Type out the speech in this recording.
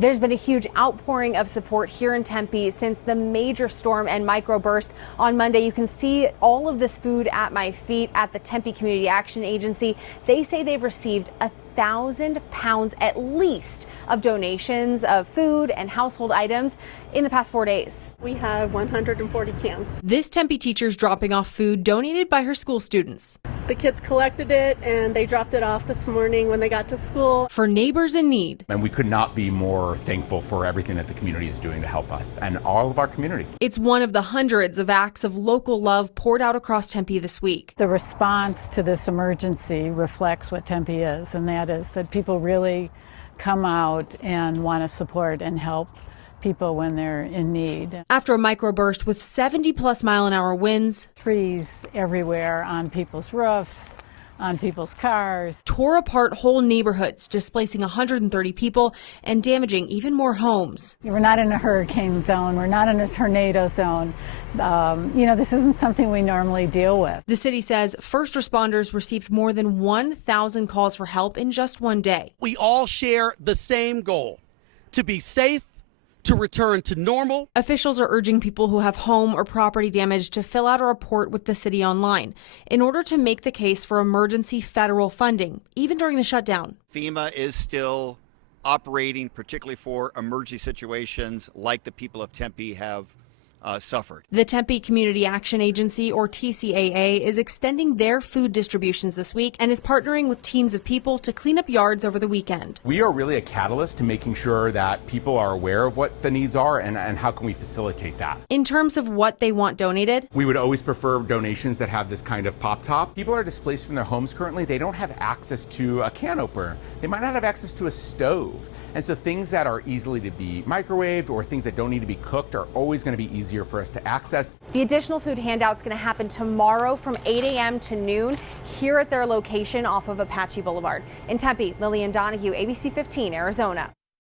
There's been a huge outpouring of support here in Tempe since the major storm and microburst on Monday. You can see all of this food at my feet at the Tempe Community Action Agency. They say they've received 1,000 pounds at least of donations of food and household items in the past 4 days. We have 140 cans. This Tempe teacher's dropping off food donated by her school students. The kids collected it and they dropped it off this morning when they got to school. For neighbors in need. And we could not be more thankful for everything that the community is doing to help us and all of our community. It's one of the hundreds of acts of local love poured out across Tempe this week. The response to this emergency reflects what Tempe is, and that is that people really come out and want to support and help people when they're in need. After a microburst with 70-plus-mile-an-hour winds, trees everywhere on people's roofs, on people's cars, tore apart whole neighborhoods, displacing 130 people and damaging even more homes. We're not in a hurricane zone. We're not in a tornado zone. This isn't something we normally deal with. The city says first responders received more than 1,000 calls for help in just one day. We all share the same goal: to be safe, to return to normal. Officials are urging people who have home or property damage to fill out a report with the city online in order to make the case for emergency federal funding, even during the shutdown. FEMA is still operating, particularly for emergency situations like the people of Tempe have suffered. The Tempe Community Action Agency, or TCAA, is extending their food distributions this week and is partnering with teams of people to clean up yards over the weekend. We are really a catalyst to making sure that people are aware of what the needs are and how can we facilitate that. In terms of what they want donated, we would always prefer donations that have this kind of pop top. People are displaced from their homes currently. They don't have access to a can opener. They might not have access to a stove. And so things that are easily to be microwaved or things that don't need to be cooked are always going to be easier for us to access. The additional food handout is going to happen tomorrow from 8 a.m. to noon here at their location off of Apache Boulevard. In Tempe, Lillian Donahue, ABC 15, Arizona.